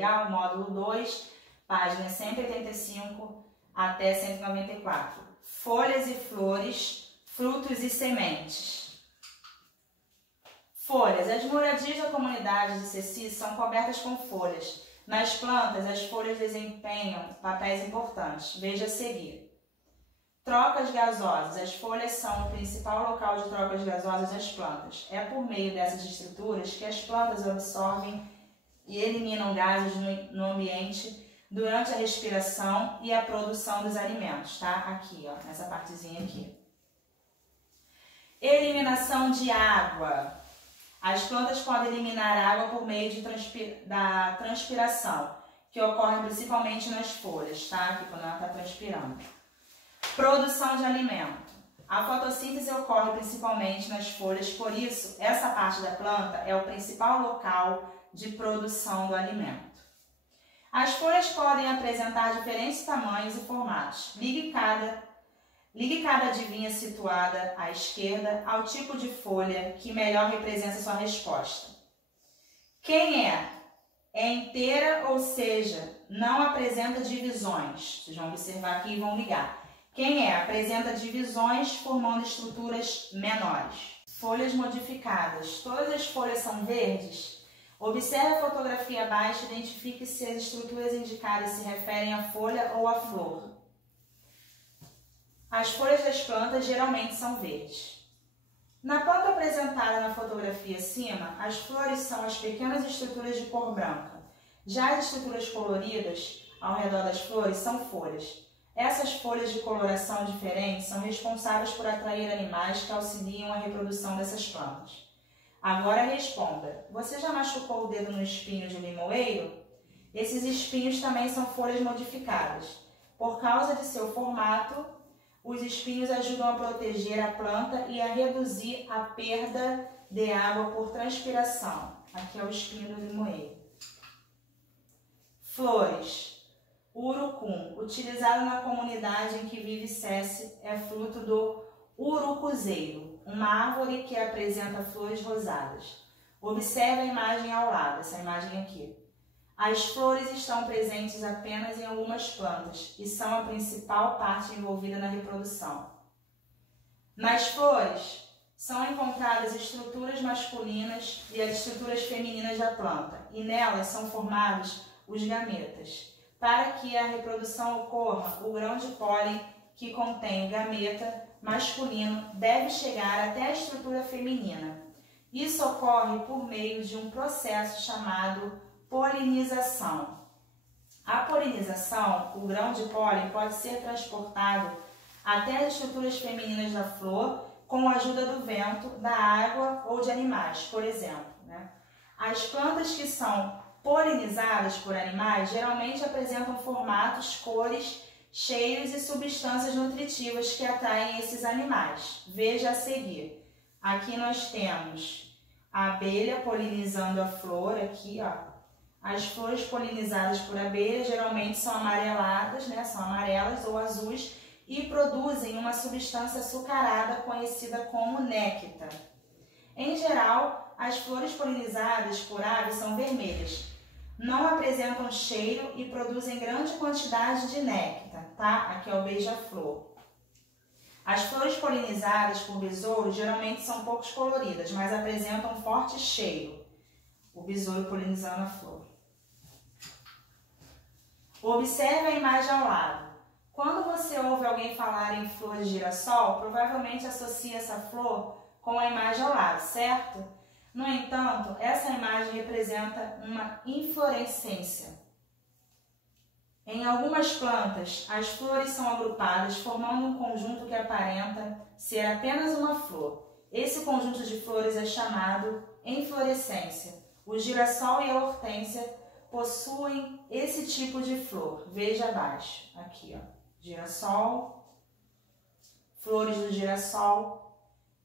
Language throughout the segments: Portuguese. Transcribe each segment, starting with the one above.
legal? Módulo 2, páginas 185 até 194. Folhas e flores, frutos e sementes. Folhas. As moradias da comunidade de Ceci são cobertas com folhas. Nas plantas, as folhas desempenham papéis importantes. Veja a seguir. Trocas gasosas. As folhas são o principal local de trocas gasosas das plantas. É por meio dessas estruturas que as plantas absorvem e eliminam gases no ambiente durante a respiração e a produção dos alimentos, tá? Aqui, ó, nessa partezinha aqui. Eliminação de água. As plantas podem eliminar água por meio da transpiração, que ocorre principalmente nas folhas, tá? Aqui quando ela está transpirando. Produção de alimento. A fotossíntese ocorre principalmente nas folhas, por isso, essa parte da planta é o principal local de produção do alimento. As folhas podem apresentar diferentes tamanhos e formatos. Ligue cada adivinha situada à esquerda ao tipo de folha que melhor representa sua resposta. Quem é? É inteira, ou seja, não apresenta divisões. Vocês vão observar aqui e vão ligar. Quem é? Apresenta divisões formando estruturas menores. Folhas modificadas. Todas as folhas são verdes? Observe a fotografia abaixo e identifique se as estruturas indicadas se referem à folha ou à flor. As folhas das plantas geralmente são verdes. Na planta apresentada na fotografia acima, as flores são as pequenas estruturas de cor branca. Já as estruturas coloridas ao redor das flores são folhas. Essas folhas de coloração diferente são responsáveis por atrair animais que auxiliam a reprodução dessas plantas. Agora responda, você já machucou o dedo no espinho de limoeiro? Esses espinhos também são folhas modificadas. Por causa de seu formato, os espinhos ajudam a proteger a planta e a reduzir a perda de água por transpiração. Aqui é o espinho do limoeiro. Flores. O urucum, utilizado na comunidade em que vive Ceci, é fruto do urucuzeiro, uma árvore que apresenta flores rosadas. Observe a imagem ao lado, essa imagem aqui. As flores estão presentes apenas em algumas plantas e são a principal parte envolvida na reprodução. Nas flores, são encontradas estruturas masculinas e as estruturas femininas da planta, e nelas são formados os gametas. Para que a reprodução ocorra, o grão de pólen que contém o gameta masculino deve chegar até a estrutura feminina. Isso ocorre por meio de um processo chamado polinização. A polinização, o grão de pólen pode ser transportado até as estruturas femininas da flor com a ajuda do vento, da água ou de animais, por exemplo, né? As plantas que são polinizadas por animais geralmente apresentam formatos, cores, cheiros e substâncias nutritivas que atraem esses animais. Veja a seguir. Aqui nós temos a abelha polinizando a flor, aqui, ó. As flores polinizadas por abelha geralmente são amareladas, né? São amarelas ou azuis e produzem uma substância açucarada conhecida como néctar. Em geral, as flores polinizadas por aves são vermelhas. Não apresentam cheiro e produzem grande quantidade de néctar, tá? Aqui é o beija-flor. As flores polinizadas por besouros geralmente são pouco coloridas, mas apresentam forte cheiro. O besouro polinizando a flor. Observe a imagem ao lado. Quando você ouve alguém falar em flor de girassol, provavelmente associa essa flor com a imagem ao lado, certo? No entanto, essa imagem representa uma inflorescência. Em algumas plantas, as flores são agrupadas formando um conjunto que aparenta ser apenas uma flor. Esse conjunto de flores é chamado inflorescência. O girassol e a hortênsia possuem esse tipo de flor. Veja abaixo, aqui, ó, girassol, flores do girassol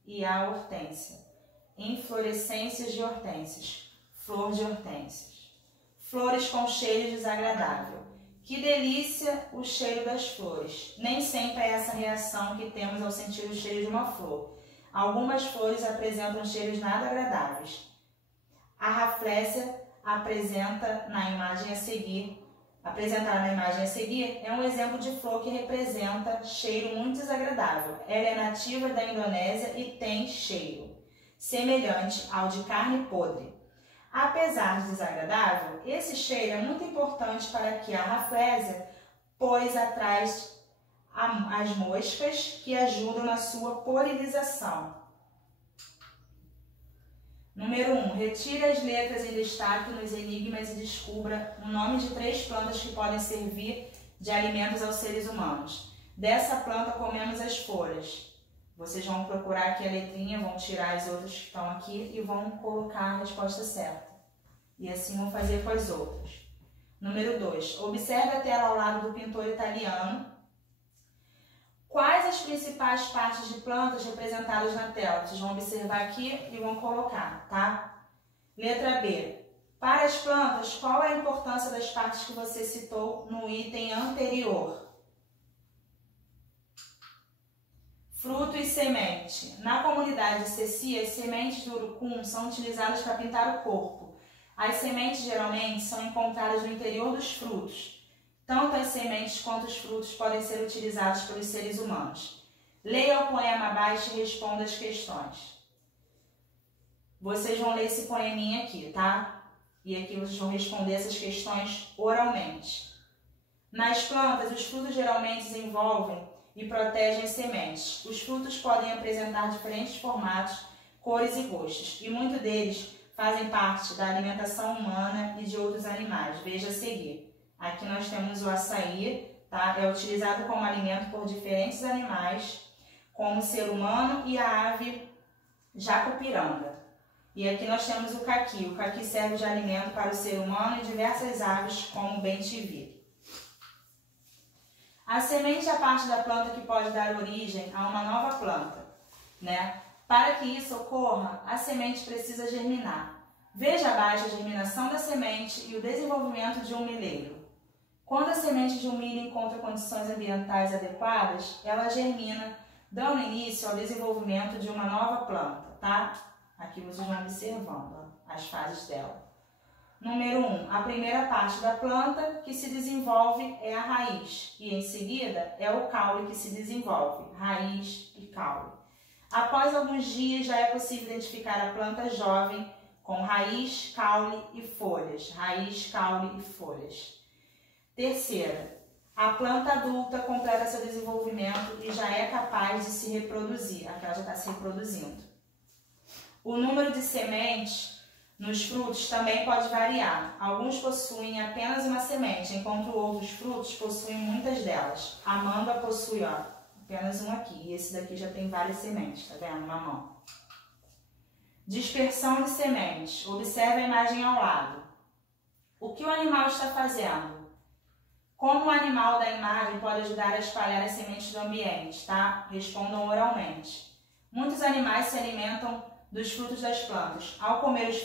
e a hortênsia. Inflorescências de hortênsias, flor de hortênsias. Flores com cheiro desagradável. Que delícia o cheiro das flores. Nem sempre é essa reação que temos ao sentir o cheiro de uma flor. Algumas flores apresentam cheiros nada agradáveis. A raflésia apresentada na imagem a seguir, é um exemplo de flor que representa cheiro muito desagradável. Ela é nativa da Indonésia e tem cheiro semelhante ao de carne podre. Apesar de desagradável, esse cheiro é muito importante para que a Rafflesia, pois atrai as moscas que ajudam na sua polinização. Número 1. Retire as letras em destaque nos enigmas e descubra o nome de 3 plantas que podem servir de alimentos aos seres humanos. Dessa planta comemos as folhas. Vocês vão procurar aqui a letrinha, vão tirar as outras que estão aqui e vão colocar a resposta certa. E assim vão fazer com as outras. Número 2. Observe a tela ao lado do pintor italiano. Quais as principais partes de plantas representadas na tela? Vocês vão observar aqui e vão colocar, tá? Letra B. Para as plantas, qual é a importância das partes que você citou no item anterior? Fruto e semente. Na comunidade de Ceci, as sementes do urucum são utilizadas para pintar o corpo. As sementes geralmente são encontradas no interior dos frutos. Tanto as sementes quanto os frutos podem ser utilizados pelos seres humanos. Leia o poema abaixo e responda as questões. Vocês vão ler esse poeminha aqui, tá? E aqui vocês vão responder essas questões oralmente. Nas plantas, os frutos geralmente desenvolvem e protegem as sementes. Os frutos podem apresentar diferentes formatos, cores e gostos, e muitos deles fazem parte da alimentação humana e de outros animais. Veja a seguir. Aqui nós temos o açaí, tá? É utilizado como alimento por diferentes animais, como o ser humano e a ave jacupiranga. E aqui nós temos o caqui. O caqui serve de alimento para o ser humano e diversas aves, como o bem-te-vi. A semente é a parte da planta que pode dar origem a uma nova planta, né? Para que isso ocorra, a semente precisa germinar. Veja abaixo a germinação da semente e o desenvolvimento de um milheiro. Quando a semente de um milho encontra condições ambientais adequadas, ela germina, dando início ao desenvolvimento de uma nova planta, tá? Aqui vocês vão observando as fases dela. Número 1. A primeira parte da planta que se desenvolve é a raiz e em seguida é o caule que se desenvolve, raiz e caule. Após alguns dias já é possível identificar a planta jovem com raiz, caule e folhas. Raiz, caule e folhas. Terceira, a planta adulta completa seu desenvolvimento e já é capaz de se reproduzir. Aqui ela já está se reproduzindo. O número de sementes nos frutos também pode variar. Alguns possuem apenas uma semente, enquanto outros frutos possuem muitas delas. A manga possui apenas um aqui, e esse daqui já tem várias sementes, tá vendo? Mamão. Dispersão de sementes. Observe a imagem ao lado. O que o animal está fazendo? Como o animal da imagem pode ajudar a espalhar as sementes do ambiente, tá? Respondam oralmente. Muitos animais se alimentam dos frutos das plantas. Ao comer os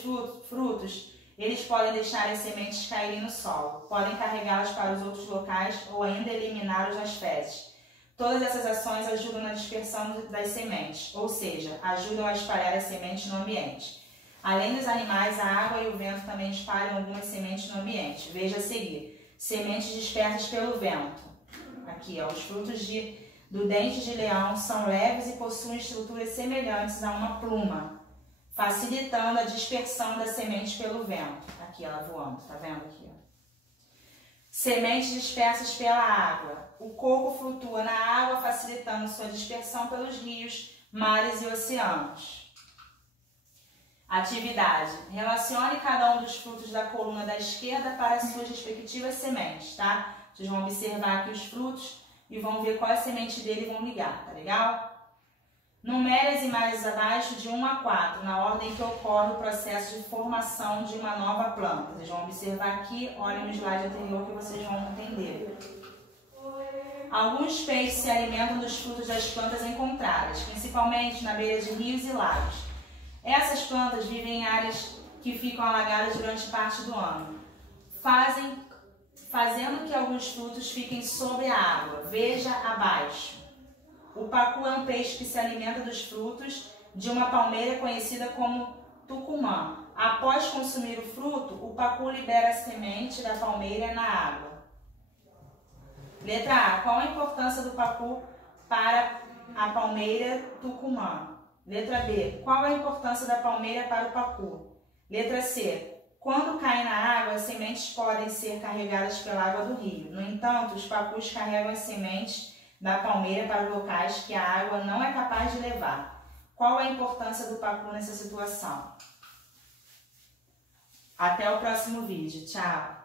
frutos, eles podem deixar as sementes caírem no solo, podem carregá-las para os outros locais ou ainda eliminá-los nas fezes. Todas essas ações ajudam na dispersão das sementes, ou seja, ajudam a espalhar as sementes no ambiente. Além dos animais, a água e o vento também espalham algumas sementes no ambiente. Veja a seguir. Sementes dispersas pelo vento. Aqui, os frutos do dente de leão são leves e possuem estruturas semelhantes a uma pluma, facilitando a dispersão das sementes pelo vento. Aqui ela voando, tá vendo aqui? Sementes dispersas pela água. O coco flutua na água, facilitando sua dispersão pelos rios, mares e oceanos. Atividade. Relacione cada um dos frutos da coluna da esquerda para as suas respectivas sementes, tá? Vocês vão observar aqui os frutos e vão ver qual é a semente dele e vão ligar, tá legal? Numere as imagens abaixo de 1 a 4, na ordem que ocorre o processo de formação de uma nova planta. Vocês vão observar aqui, olhem no slide anterior que vocês vão entender. Alguns peixes se alimentam dos frutos das plantas encontradas, principalmente na beira de rios e lagos. Essas plantas vivem em áreas que ficam alagadas durante parte do ano, fazendo que alguns frutos fiquem sobre a água. Veja abaixo. O pacu é um peixe que se alimenta dos frutos de uma palmeira conhecida como Tucumã. Após consumir o fruto, o pacu libera a semente da palmeira na água. Letra A. Qual a importância do pacu para a palmeira Tucumã? Letra B. Qual a importância da palmeira para o pacu? Letra C. Quando caem na água, as sementes podem ser carregadas pela água do rio. No entanto, os pacus carregam as sementes da palmeira para locais que a água não é capaz de levar. Qual a importância do pacu nessa situação? Até o próximo vídeo. Tchau!